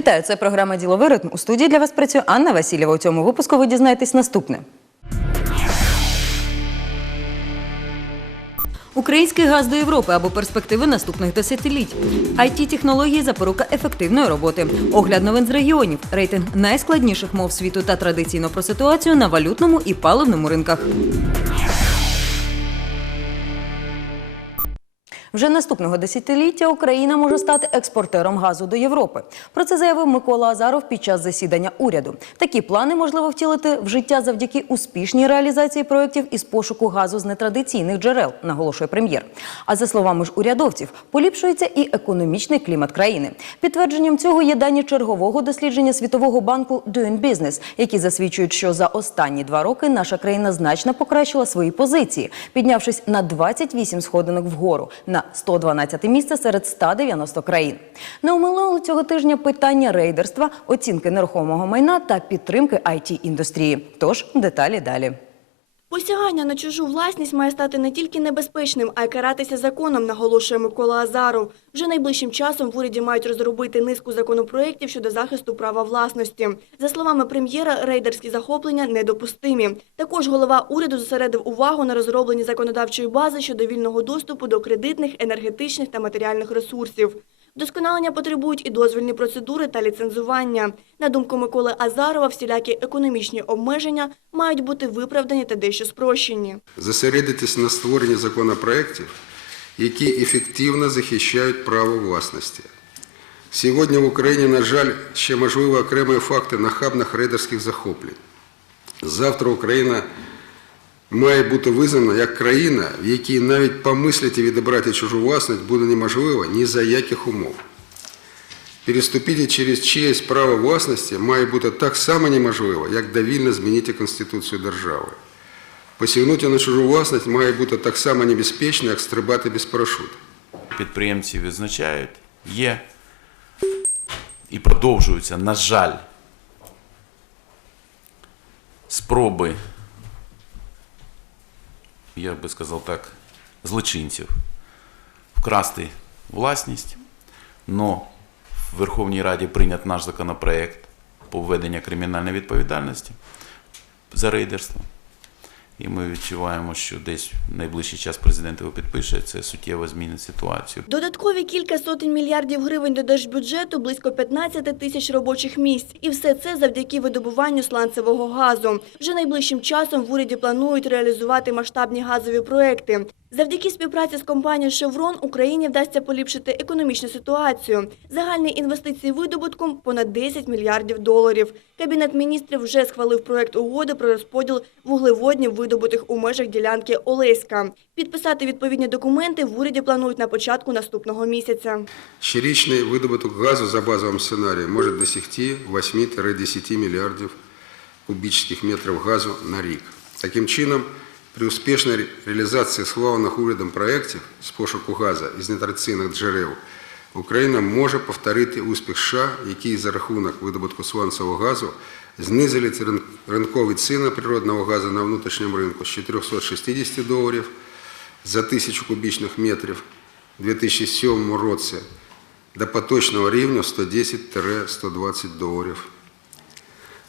Вітаю, це програма Діловий ритм. У студії для вас працює Анна Васильєва. У цьому випуску ви дізнаєтесь наступне. Український газ до Європи або перспективи наступних десятиліть. it технології запорука ефективної роботи. Огляд новин з регіонів. Рейтинг найскладніших мов світу та традиційно про ситуацію на валютному і паливному ринках. Вже наступного десятиліття Україна може стати експортером газу до Європи. Про це заявив Микола Азаров під час засідання уряду. Такі плани можливо втілити в життя завдяки успішній реалізації проєктів із пошуку газу з нетрадиційних джерел, наголошує прем'єр. А за словами ж урядовців, поліпшується і економічний клімат країни. Підтвердженням цього є дані чергового дослідження Світового банку Doing Business, які засвідчують, що за останні два роки наша країна значно покращила свої позиції, піднявшись на 28 сходинок вгору на 112 місце серед 190 країн. Не оминуло цього тижня питання рейдерства, оцінки нерухомого майна та підтримки it індустрії. Тож деталі далі. Посягання на чужу власність має стати не тільки небезпечним, а й каратися законом, наголошує Микола Азаров. Вже найближчим часом в уряді мають розробити низку законопроєктів щодо захисту права власності. За словами прем'єра, рейдерські захоплення недопустимі. Також голова уряду зосередив увагу на розробленні законодавчої бази щодо вільного доступу до кредитних, енергетичних та матеріальних ресурсів. Вдосконалення потребують і дозвільні процедури та ліцензування. На думку Миколи Азарова, всілякі економічні обмеження мають бути виправдані та дещо спрощені. зосередитись на створенні законопроєктів, які ефективно захищають право власності. Сьогодні в Україні, на жаль, ще можливі окремі факти нахабних рейдерських захоплень. Завтра Україна має бути визнана як країна, в якій навіть помислити відібрати чужу власність буде неможливо ні за яких умов. Переступити через чиєсь право власності має бути так само неможливо, як довільно змінити Конституцію держави. Посягнути на чужу власність має бути так само небезпечно, як стрибати без парашуту. підприємці відзначають, є і продовжуються, на жаль, спроби, я би сказав так, злочинців вкрасти власність, но в Верховній Раді прийнят наш законопроект по введенню кримінальної відповідальності за рейдерство. І ми відчуваємо, що десь в найближчий час президент його підпише. Це суттєво змінить ситуацію. Додаткові кілька сотень мільярдів гривень до держбюджету, близько 15 тисяч робочих місць. І все це завдяки видобуванню сланцевого газу. Вже найближчим часом в уряді планують реалізувати масштабні газові проекти. Завдяки співпраці з компанією «Шеврон» Україні вдасться поліпшити економічну ситуацію. Загальні інвестиції видобутком – понад 10 мільярдів доларів. Кабінет міністрів вже схвалив проект угоди про розподіл вуглеводнів, видобутих у межах ділянки Олеська. Підписати відповідні документи в уряді планують на початку наступного місяця. Щорічний видобуток газу за базовим сценарієм може досягти 8-10 мільярдів кубічних метрів газу на рік. Таким чином, при успішній ре- реалізації схвалених урядом проєктів з пошуку газу із нетрадиційних джерел, Україна може повторити успіх США, який за рахунок видобутку сланцевого газу знизили ринкові ціни природного газу на внутрішньому ринку з 460 доларів за тисячу кубічних метрів у 2007 році до поточного рівня 110-120 доларів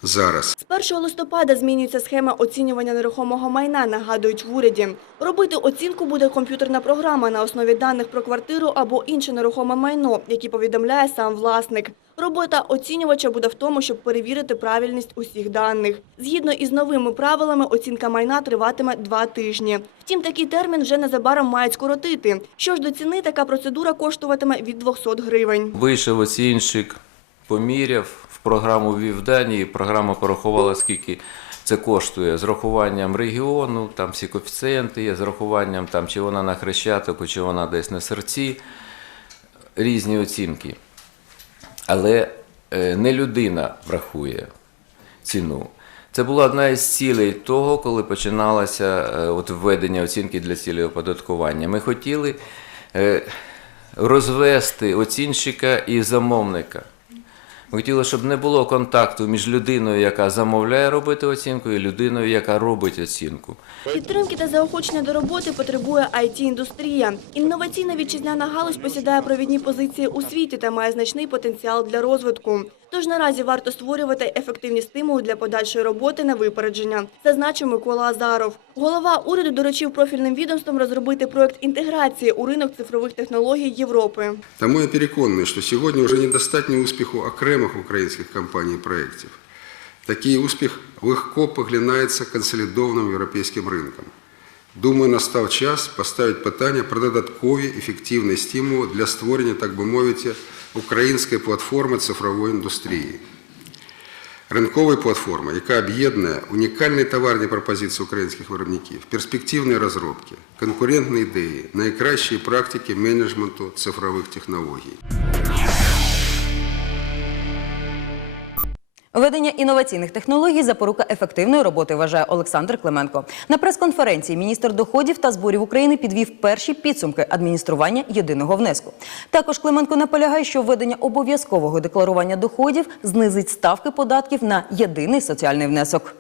зараз. З 1 листопада змінюється схема оцінювання нерухомого майна, нагадують в уряді. Робити оцінку буде комп'ютерна програма на основі даних про квартиру або інше нерухоме майно, які повідомляє сам власник. Робота оцінювача буде в тому, щоб перевірити правильність усіх даних. Згідно із новими правилами, оцінка майна триватиме два тижні. Втім, такий термін вже незабаром мають скоротити. Що ж до ціни, така процедура коштуватиме від 200 гривень. Вийшов оцінщик, поміряв, в програму ввів дані, і програма порахувала, скільки це коштує з рахуванням регіону, там всі коефіцієнти є, з рахуванням, там, чи вона на Хрещатику, чи вона десь на серці, різні оцінки. Але е, не людина рахує ціну. Це була одна із цілей того, коли починалося е, от введення оцінки для цілей оподаткування. Ми хотіли е, розвести оцінщика і замовника. Хотіли, щоб не було контакту між людиною, яка замовляє робити оцінку, і людиною, яка робить оцінку. Підтримки та заохочення до роботи потребує IT-індустрія. Інноваційна вітчизняна галузь посідає провідні позиції у світі та має значний потенціал для розвитку. Тож наразі варто створювати ефективні стимули для подальшої роботи на випередження, зазначив Микола Азаров. Голова уряду доручив профільним відомствам розробити проект інтеграції у ринок цифрових технологій Європи. Тому я переконаний, що сьогодні вже недостатньо успіху окремих українських компаній і проєктів. Такий успіх легко поглинається консолідованим європейським ринком. Думаю, настав час поставити питання про додаткові ефективні стимули для створення, так би мовити, української платформи цифрової індустрії. Ринкової платформи, яка об'єднує унікальні товарні пропозиції українських виробників, перспективні розробки, конкурентні ідеї, найкращі практики менеджменту цифрових технологій. Ведення інноваційних технологій запорука ефективної роботи, вважає Олександр Клименко. На прес-конференції міністр доходів та зборів України підвів перші підсумки адміністрування єдиного внеску. Також Клименко наполягає, що введення обов'язкового декларування доходів знизить ставки податків на єдиний соціальний внесок.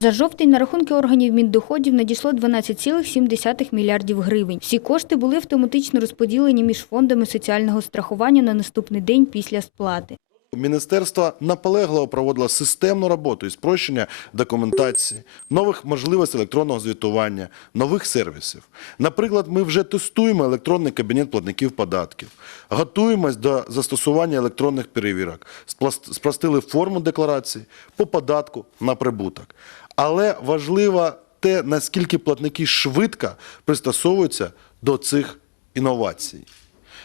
За жовтень на рахунки органів Міндоходів надійшло 12,7 мільярдів гривень. Всі кошти були автоматично розподілені між фондами соціального страхування на наступний день після сплати. Міністерство наполегливо проводило системну роботу із спрощення документації, нових можливостей електронного звітування, нових сервісів. Наприклад, ми вже тестуємо електронний кабінет платників податків, готуємось до застосування електронних перевірок, спростили форму декларації по податку на прибуток. Але важливо те, наскільки платники швидко пристосовуються до цих інновацій.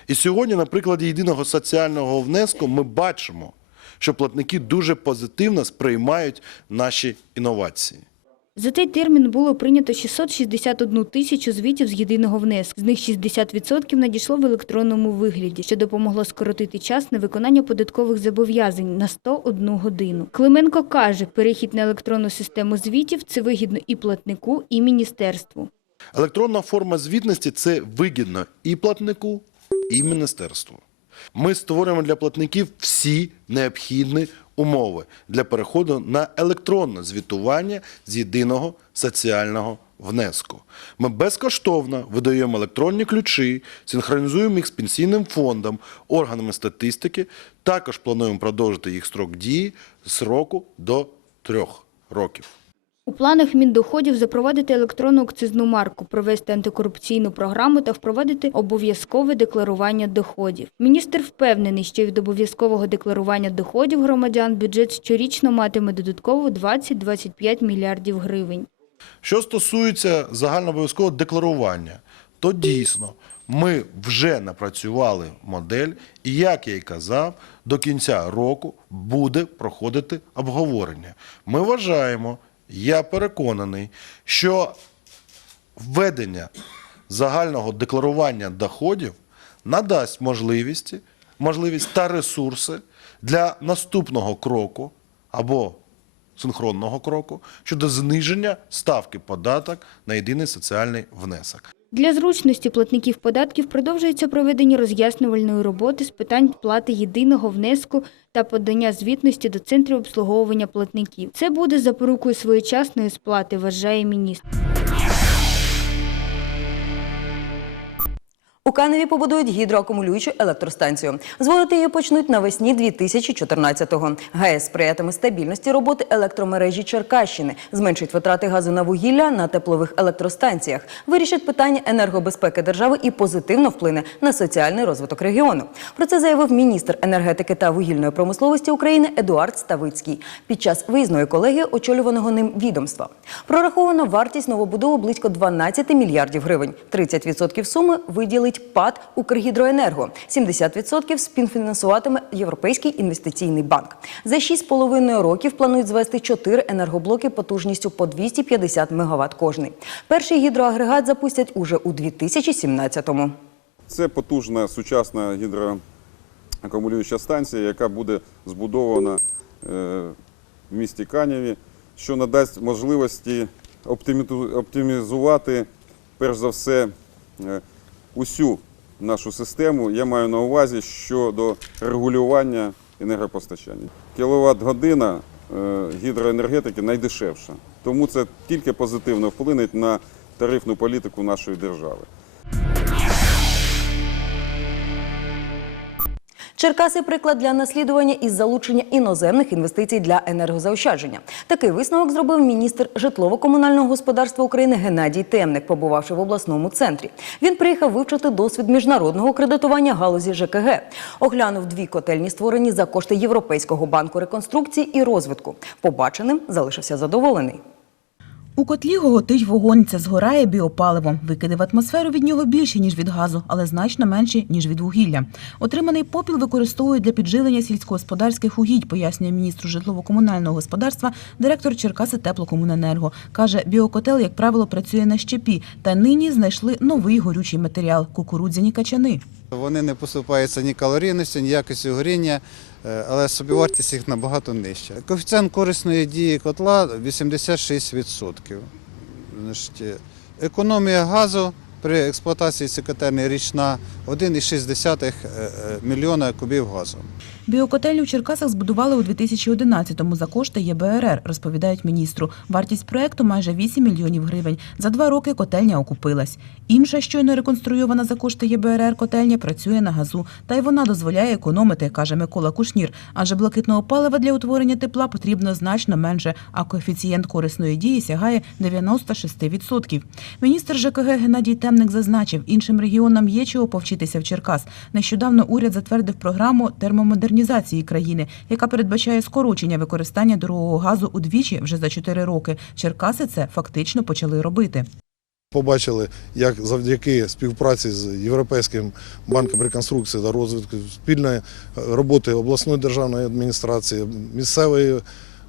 І сьогодні, на прикладі єдиного соціального внеску, ми бачимо, що платники дуже позитивно сприймають наші інновації. За цей термін було прийнято 661 тисячу звітів з єдиного внеску. З них 60% надійшло в електронному вигляді, що допомогло скоротити час на виконання податкових зобов'язань на 101 годину. Клименко каже, перехід на електронну систему звітів – це вигідно і платнику, і міністерству. Електронна форма звітності це вигідно і платнику, і міністерству. Ми створюємо для платників всі необхідні умови для переходу на електронне звітування з єдиного соціального внеску. Ми безкоштовно видаємо електронні ключі, синхронізуємо їх з пенсійним фондом, органами статистики. Також плануємо продовжити їх строк дії з року до трьох років. У планах Міндоходів запровадити електронну акцизну марку, провести антикорупційну програму та впровадити обов'язкове декларування доходів. Міністр впевнений, що від обов'язкового декларування доходів громадян бюджет щорічно матиме додатково 20-25 мільярдів гривень. Що стосується загальнообов'язкового декларування, то дійсно ми вже напрацювали модель, і як я й казав, до кінця року буде проходити обговорення. Ми вважаємо, я переконаний, що введення загального декларування доходів надасть можливість, можливість та ресурси для наступного кроку або синхронного кроку щодо зниження ставки податок на єдиний соціальний внесок. Для зручності платників податків продовжується проведення роз'яснювальної роботи з питань плати єдиного внеску та подання звітності до центрів обслуговування платників. Це буде запорукою своєчасної сплати, вважає міністр. Каневі побудують гідроакумулюючу електростанцію. Зводити її почнуть навесні 2014-го. ГАЕС сприятиме стабільності роботи електромережі Черкащини, зменшить витрати газу на вугілля на теплових електростанціях, вирішить питання енергобезпеки держави і позитивно вплине на соціальний розвиток регіону. Про це заявив міністр енергетики та вугільної промисловості України Едуард Ставицький під час виїзної колегії очолюваного ним відомства. Прораховано вартість новобудови близько 12 мільярдів гривень. 30% суми виділить ПАД «Укргідроенерго», 70% співфінансуватиме Європейський інвестиційний банк. За 6,5 років планують звести 4 енергоблоки потужністю по 250 МВт кожний. Перший гідроагрегат запустять уже у 2017-му. Це потужна сучасна гідроакумулююча станція, яка буде збудована е, в місті Канєві, що надасть можливості оптимізувати, перш за все, е, усю нашу систему. Я маю на увазі щодо регулювання енергопостачання. Кіловат година е, гідроенергетики найдешевша, тому це тільки позитивно вплине на тарифну політику нашої держави. Черкаси приклад для наслідування із залучення іноземних інвестицій для енергозаощадження. Такий висновок зробив міністр житлово-комунального господарства України Геннадій Темник, побувавши в обласному центрі. Він приїхав вивчити досвід міжнародного кредитування галузі ЖКГ. Оглянув дві котельні, створені за кошти Європейського банку реконструкції і розвитку. Побаченим залишився задоволений. У котлі гоготить вогонь, це згорає біопаливо. Викиди в атмосферу від нього більші, ніж від газу, але значно менші, ніж від вугілля. Отриманий попіл використовують для підживлення сільськогосподарських угідь, пояснює міністру житлово-комунального господарства, директор Черкаси Теплокомуненерго. Каже, біокотел, як правило, працює на щепі, та нині знайшли новий горючий матеріал кукурудзяні качани. Вони не поступаються ні калорійністю, ні якістю горіння, е, але собівартість їх набагато нижча. Коефіцієнт корисної дії котла 86%. Е, економія газу при експлуатації цієї річна 1,6 е, е, мільйона кубів газу. Біокотельню в Черкасах збудували у 2011-му за кошти ЄБРР, розповідають міністру. Вартість проекту майже 8 мільйонів гривень. За два роки котельня окупилась. Інша щойно реконструйована за кошти ЄБРР котельня працює на газу. Та й вона дозволяє економити, каже Микола Кушнір. Адже блакитного палива для утворення тепла потрібно значно менше, а коефіцієнт корисної дії сягає 96%. Міністр ЖКГ Геннадій Темник зазначив, іншим регіонам є чого повчитися в Черкас. Нещодавно уряд затвердив програму термомодернізації країни, яка передбачає скорочення використання дорогого газу удвічі вже за 4 роки. Черкаси це фактично почали робити. Побачили, як завдяки співпраці з Європейським банком реконструкції та розвитку спільної роботи обласної державної адміністрації, місцевої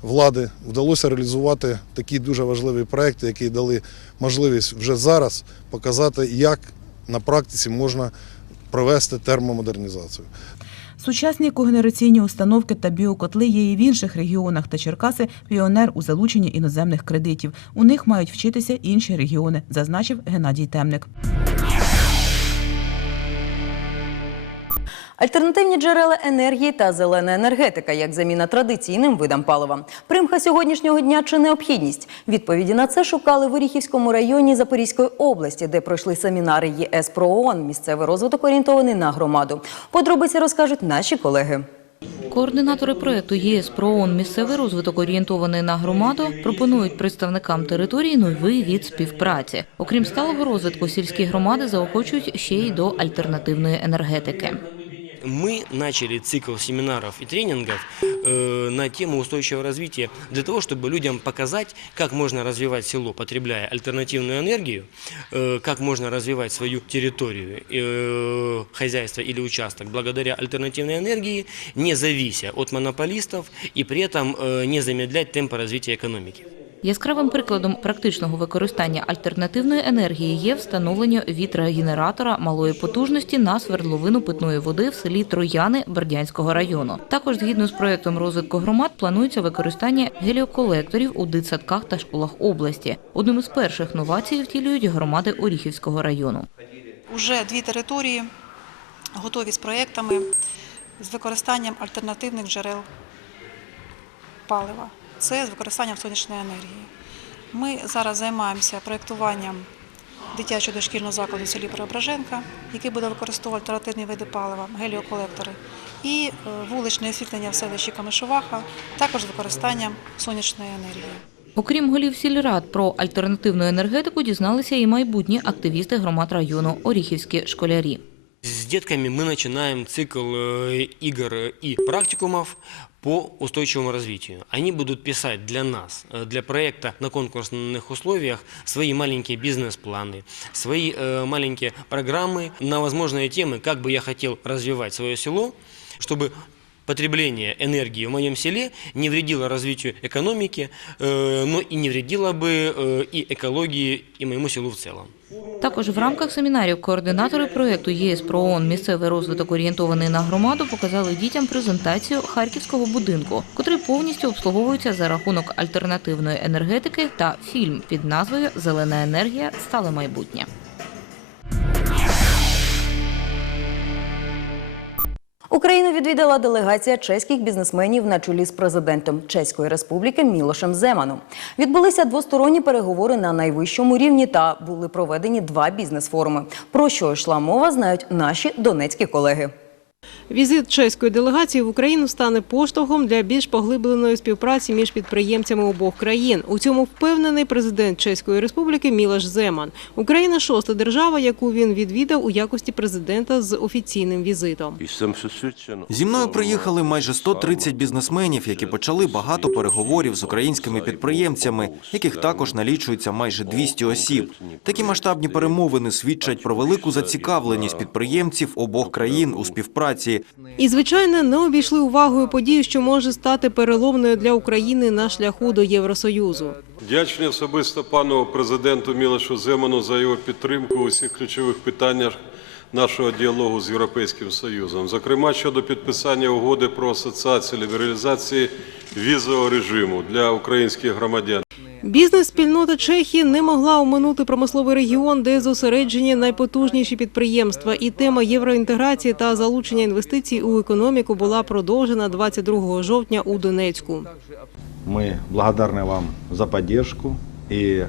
влади вдалося реалізувати такі дуже важливі проекти, які дали можливість вже зараз показати, як на практиці можна провести термомодернізацію. Сучасні когенераційні установки та біокотли є і в інших регіонах, та Черкаси піонер у залученні іноземних кредитів. У них мають вчитися інші регіони, зазначив Геннадій Темник. Альтернативні джерела енергії та зелена енергетика як заміна традиційним видам палива. Примха сьогоднішнього дня чи необхідність? Відповіді на це шукали в Оріхівському районі Запорізької області, де пройшли семінари ЄС про ООН. Місцевий розвиток орієнтований на громаду. Подробиці розкажуть наші колеги. Координатори проекту ЄС про ООН «Місцевий розвиток орієнтований на громаду пропонують представникам території новий від співпраці. Окрім сталого розвитку, сільські громади заохочують ще й до альтернативної енергетики. Мы начали цикл семинаров и тренингов э, на тему устойчивого развития для того, чтобы людям показать, как можно развивать село, потребляя альтернативную энергию, э, как можно развивать свою территорию, э, хозяйство или участок благодаря альтернативной энергии, не завися от монополистов и при этом э, не замедлять темпы развития экономики. Яскравим прикладом практичного використання альтернативної енергії є встановлення вітрогенератора малої потужності на свердловину питної води в селі Трояни Бердянського району. Також згідно з проектом розвитку громад планується використання геліоколекторів у дитсадках та школах області. Одним із перших новацій втілюють громади Оріхівського району. Уже дві території готові з проєктами з використанням альтернативних джерел палива. Це з використанням сонячної енергії. Ми зараз займаємося проєктуванням дитячого дошкільного закладу в селі Преображенка, який буде використовувати альтернативні види палива, геліоколектори, і е, вуличне освітлення в селищі Камишуваха, також з використанням сонячної енергії. Окрім голів сільрад, про альтернативну енергетику дізналися і майбутні активісти громад району Оріхівські школярі. С детками мы начинаем цикл э, игр и практикумов по устойчивому развитию. Они будут писать для нас, э, для проекта на конкурсных условиях свои маленькие бизнес-планы, свои э, маленькие программы на возможные темы, как бы я хотел развивать свое село, чтобы потребление энергии в моем селе не вредило развитию экономики, э, но и не вредило бы э, и экологии, и моему селу в целом. Також в рамках семінарів координатори проєкту ЄС про ООН «Місцевий розвиток орієнтований на громаду» показали дітям презентацію харківського будинку, котрий повністю обслуговується за рахунок альтернативної енергетики та фільм під назвою Зелена енергія стале майбутнє. Україну відвідала делегація чеських бізнесменів на чолі з президентом Чеської Республіки Мілошем Земаном. Відбулися двосторонні переговори на найвищому рівні та були проведені два бізнес-форуми. Про що йшла мова, знають наші донецькі колеги. Візит чеської делегації в Україну стане поштовхом для більш поглибленої співпраці між підприємцями обох країн. У цьому впевнений президент Чеської Республіки Мілош Земан. Україна шоста держава, яку він відвідав у якості президента з офіційним візитом. Зі мною приїхали майже 130 бізнесменів, які почали багато переговорів з українськими підприємцями, яких також налічується майже 200 осіб. Такі масштабні перемовини свідчать про велику зацікавленість підприємців обох країн у співпраці. І, звичайно, не обійшли увагою подію, що може стати переломною для України на шляху до Євросоюзу. Дячний особисто пану президенту Мілошу Земану за його підтримку у всіх ключових питаннях нашого діалогу з Європейським Союзом, зокрема щодо підписання угоди про асоціацію лібералізації візового режиму для українських громадян. Бізнес-спільнота Чехії не могла оминути промисловий регіон, де зосереджені найпотужніші підприємства. І тема євроінтеграції та залучення інвестицій у економіку була продовжена 22 жовтня у Донецьку. Мы благодарны вам за поддержку. И,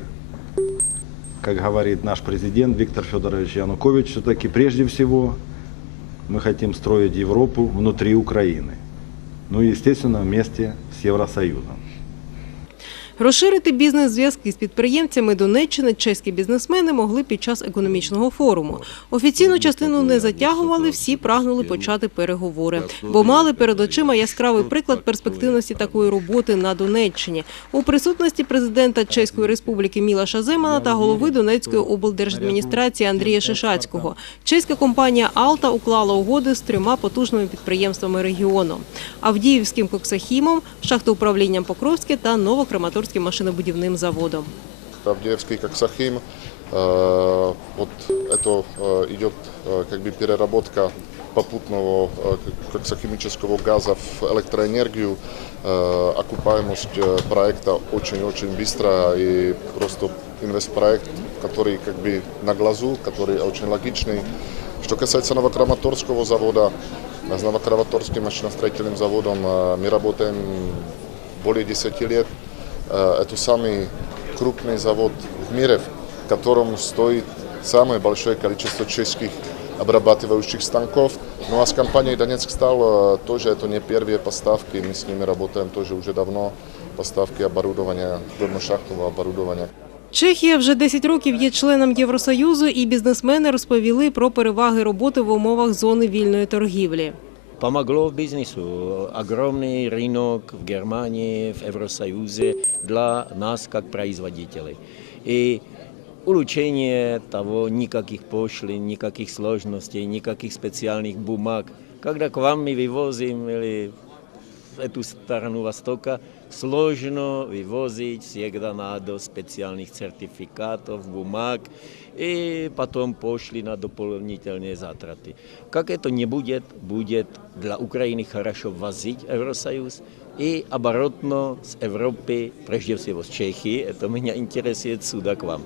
как говорит наш президент Виктор Федорович Янукович, все-таки прежде всего мы хотим строить Европу внутри Украины. Ну и, естественно, вместе с Евросоюзом. Розширити бізнес-зв'язки з підприємцями Донеччини чеські бізнесмени могли під час економічного форуму. Офіційну частину не затягували, всі прагнули почати переговори, бо мали перед очима яскравий приклад перспективності такої роботи на Донеччині. У присутності президента Чеської Республіки Мілаша Земана та голови Донецької облдержадміністрації Андрія Шишацького. Чеська компанія Алта уклала угоди з трьома потужними підприємствами регіону: Авдіївським коксахімом, шахтоуправлінням Покровське та Новокраматорським машинобудівним заводом. Авдеевский как Сахим. Э, Вот это э, идет э, как бы переработка попутного коксохимического газа в электроэнергию. Окупаемость проекта очень-очень быстро и просто инвестпроект, который как бы на глазу, который очень логичный. Что касается Новокраматорского завода, с Новокраматорским машиностроительным заводом мы работаем более 10 лет. Э, Это самый крупный завод в мире, в котором стоит самое большое количество чешских обрабатывающих станков. Ну а с компанией Донецк стал э, тоже это не первые поставки, мы с ними работаем тоже уже давно, поставки оборудования, горно-шахтового оборудования. Чехія вже 10 років є членом Євросоюзу, і бізнесмени розповіли про переваги роботи в умовах зони вільної торгівлі. Помогло бизнесу. Огромный рынок в Германии, в Евросоюзе для нас как производителей. И улучшение того, никаких пошлин, никаких сложностей, никаких специальных бумаг. Когда к вам мы вывозим или в эту сторону Востока, сложно вывозить, всегда надо специальных сертификатов, бумаг и потом пошли на дополнительные затраты. Как это не будет, будет для Украины хорошо возить Евросоюз и оборотно с Европы, прежде всего с Чехии, это меня интересует сюда к вам.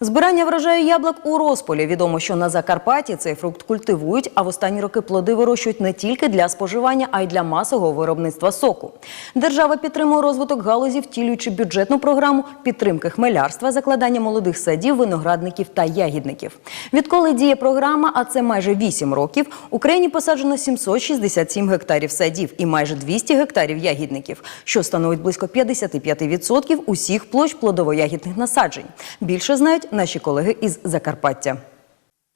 Збирання врожаю яблук у розполі. Відомо, що на Закарпатті цей фрукт культивують, а в останні роки плоди вирощують не тільки для споживання, а й для масового виробництва соку. Держава підтримує розвиток галузі, втілюючи бюджетну програму підтримки хмелярства, закладання молодих садів, виноградників та ягідників. Відколи діє програма, а це майже 8 років, Україні посаджено 767 гектарів садів і майже 200 гектарів ягідників, що становить близько 55% усіх площ плодово-ягідних насаджень. Більше знають наші колеги із Закарпаття.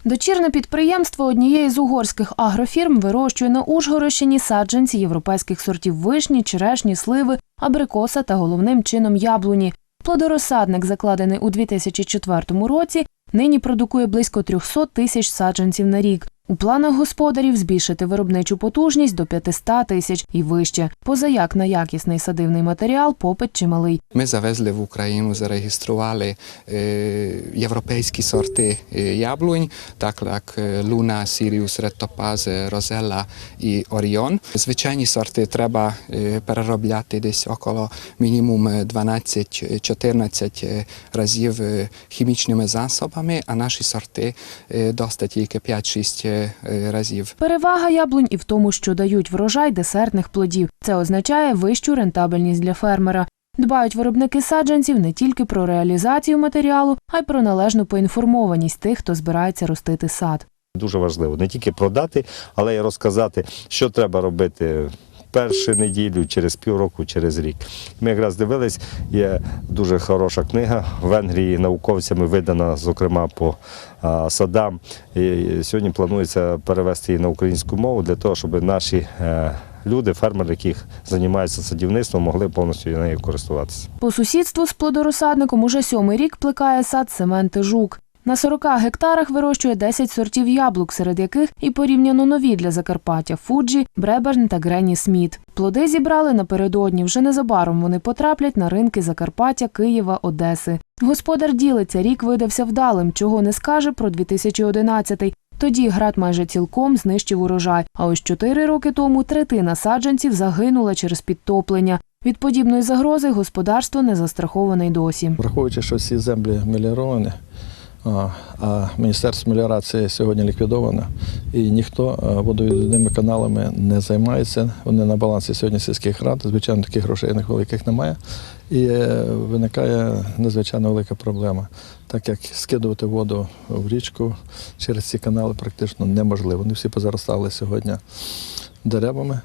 Дочірне підприємство однієї з угорських агрофірм вирощує на Ужгородщині саджанці європейських сортів вишні, черешні, сливи, абрикоса та головним чином яблуні. Плодорозсадник, закладений у 2004 році, нині продукує близько 300 тисяч саджанців на рік. У планах господарів збільшити виробничу потужність до 500 тисяч і вище. Позаяк на якісний садивний матеріал попит чималий. Ми завезли в Україну, зареєстрували е, європейські сорти е, яблунь, так як Луна, Сіріус, Ретопаз, Розелла і Оріон. Звичайні сорти треба е, переробляти десь около мінімум 12-14 е, разів хімічними засобами, а наші сорти достатньо тільки 5-6 е, разів. Перевага яблунь і в тому, що дають врожай десертних плодів. Це означає вищу рентабельність для фермера. Дбають виробники саджанців не тільки про реалізацію матеріалу, а й про належну поінформованість тих, хто збирається ростити сад. Дуже важливо не тільки продати, але й розказати, що треба робити. Першу неділю, через півроку, через рік. Ми якраз дивились, є дуже хороша книга в Венгрії науковцями видана, зокрема по садам. І сьогодні планується перевести її на українську мову для того, щоб наші е, люди, фермери, які займаються садівництвом, могли повністю нею користуватися. По сусідству з плодорозсадником уже сьомий рік плекає сад Сементи Жук. На 40 гектарах вирощує 10 сортів яблук, серед яких і порівняно нові для Закарпаття Фуджі, Бреберн та Гренні Сміт. Плоди зібрали напередодні. Вже незабаром вони потраплять на ринки Закарпаття, Києва, Одеси. Господар ділиться, рік видався вдалим, чого не скаже про 2011 Тоді град майже цілком знищив урожай. А ось чотири роки тому третина саджанців загинула через підтоплення. Від подібної загрози господарство не застраховане й досі. Враховуючи, що всі землі меліоровані, а, Міністерство меліорації сьогодні ліквідовано, і ніхто водовідними каналами не займається. Вони на балансі сьогодні сільських рад. Звичайно, таких грошей великих немає. І е, виникає надзвичайно велика проблема, так як скидувати воду в річку через ці канали практично неможливо. Вони всі позаростали сьогодні деревами.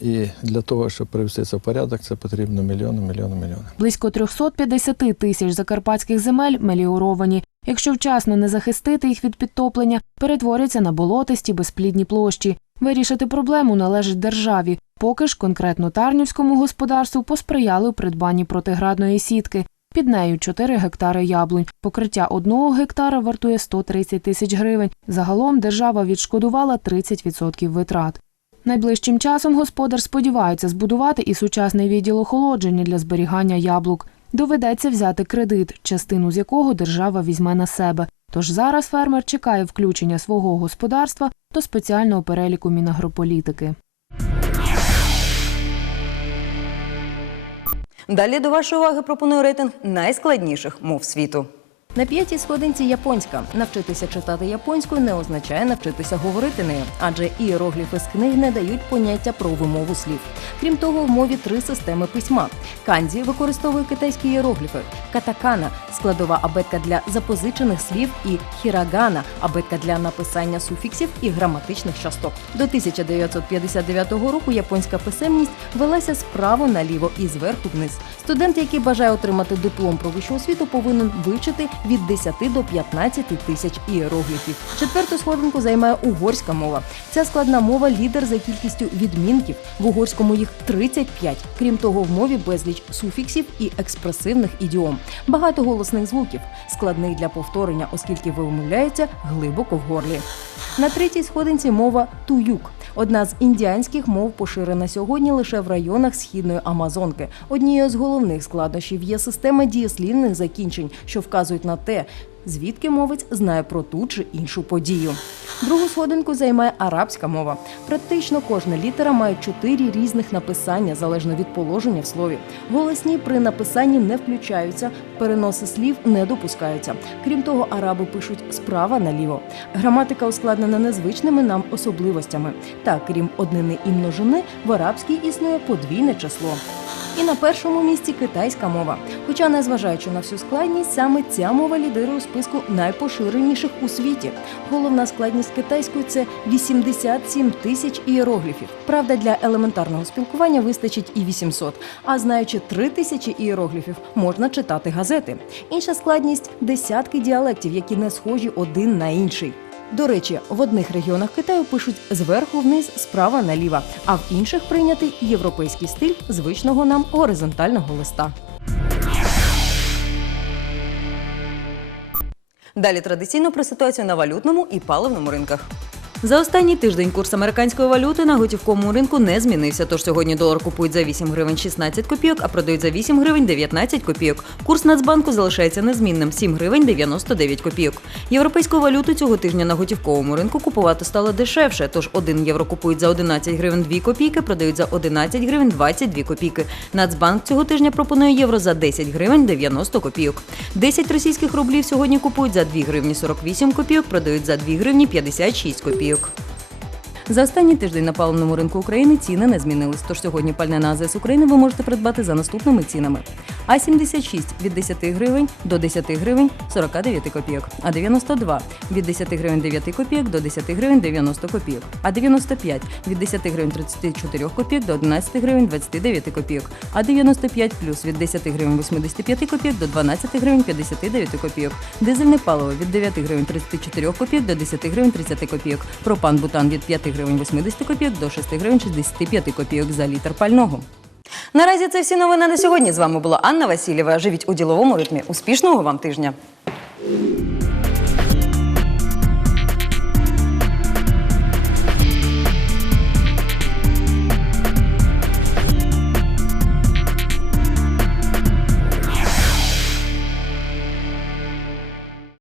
І для того, щоб привести це в порядок, це потрібно мільйони, мільйони, мільйони. Близько 350 тисяч закарпатських земель меліоровані. Якщо вчасно не захистити їх від підтоплення, перетворяться на болотисті безплідні площі. Вирішити проблему належить державі. Поки ж конкретно Тарнівському господарству посприяли у придбанні протиградної сітки. Під нею 4 гектари яблунь. Покриття одного гектара вартує 130 тисяч гривень. Загалом держава відшкодувала 30% витрат. Найближчим часом господар сподівається збудувати і сучасний відділ охолодження для зберігання яблук. Доведеться взяти кредит, частину з якого держава візьме на себе. Тож зараз фермер чекає включення свого господарства до спеціального переліку Мінагрополітики. Далі до вашої уваги пропоную рейтинг найскладніших мов світу. На п'ятій сходинці японська. Навчитися читати японською не означає навчитися говорити нею, адже ієрогліфи з книг не дають поняття про вимову слів. Крім того, в мові три системи письма. Канзі використовує китайські ієрогліфи, катакана складова абетка для запозичених слів, і хірагана абетка для написання суфіксів і граматичних часток. До 1959 року японська писемність велася справа наліво і зверху вниз. Студент, який бажає отримати диплом про вищу освіту, повинен вивчити від 10 до 15 тисяч ієрогліфів. Четверту сходинку займає угорська мова. Ця складна мова лідер за кількістю відмінків. В угорському їх 35. Крім того, в мові безліч суфіксів і експресивних ідіом. Багато голосних звуків, складний для повторення, оскільки вимовляється глибоко в горлі. На третій сходинці мова туюк. Одна з індіанських мов поширена сьогодні лише в районах східної Амазонки. Однією з головних складнощів є система дієслівних закінчень, що вказують на те, звідки мовець знає про ту чи іншу подію. Другу сходинку займає арабська мова. Практично кожна літера має чотири різних написання залежно від положення в слові. Голосні при написанні не включаються, переноси слів не допускаються. Крім того, араби пишуть справа наліво. Граматика ускладнена незвичними нам особливостями. Так, крім однини і множини, в арабській існує подвійне число. І на першому місці китайська мова. Хоча, незважаючи на всю складність, саме ця мова лідирує у списку найпоширеніших у світі. Головна складність китайської це 87 тисяч ієрогліфів. Правда, для елементарного спілкування вистачить і 800. А знаючи 3 тисячі ієрогліфів, можна читати газети. Інша складність десятки діалектів, які не схожі один на інший. До речі, в одних регіонах Китаю пишуть зверху вниз, справа наліва, а в інших прийнятий європейський стиль звичного нам горизонтального листа. Далі традиційно про ситуацію на валютному і паливному ринках. За останній тиждень курс американської валюти на готівковому ринку не змінився. Тож сьогодні долар купують за 8 гривень 16 копійок, а продають за 8 гривень 19 копійок. Курс Нацбанку залишається незмінним 7 гривень 99 копійок. Європейську валюту цього тижня на готівковому ринку купувати стало дешевше. Тож 1 євро купують за 11 гривень 2 копійки, продають за 11 гривень 22 копійки. Нацбанк цього тижня пропонує євро за 10 гривень 90 копійок. 10 російських рублів сьогодні купують за 2 гривні 48 копійок, продають за 2 гривні 56 копійок. Гайдук. За останній тиждень на паливному ринку України ціни не змінились. Тож сьогодні пальне на АЗС України ви можете придбати за наступними цінами: А76 від 10 гривень до 10 гривень 49 копійок, А92 від 10 гривень 9 копійок до 10 гривень 90 копійок, А95 від 10 гривень 34 копійок до 11 гривень 29 копійок, А95 плюс від 10 гривень 85 копійок до 12 гривень 59 копійок, дизельне паливо від 9 гривень 34 копійок до 10 гривень 30 копійок, пропан бутан від 5 гривень 80 копійок до 6 гривень 65 копійок за літр пального. Наразі це всі новини на сьогодні. З вами була Анна Васильєва. Живіть у діловому ритмі. Успішного вам тижня!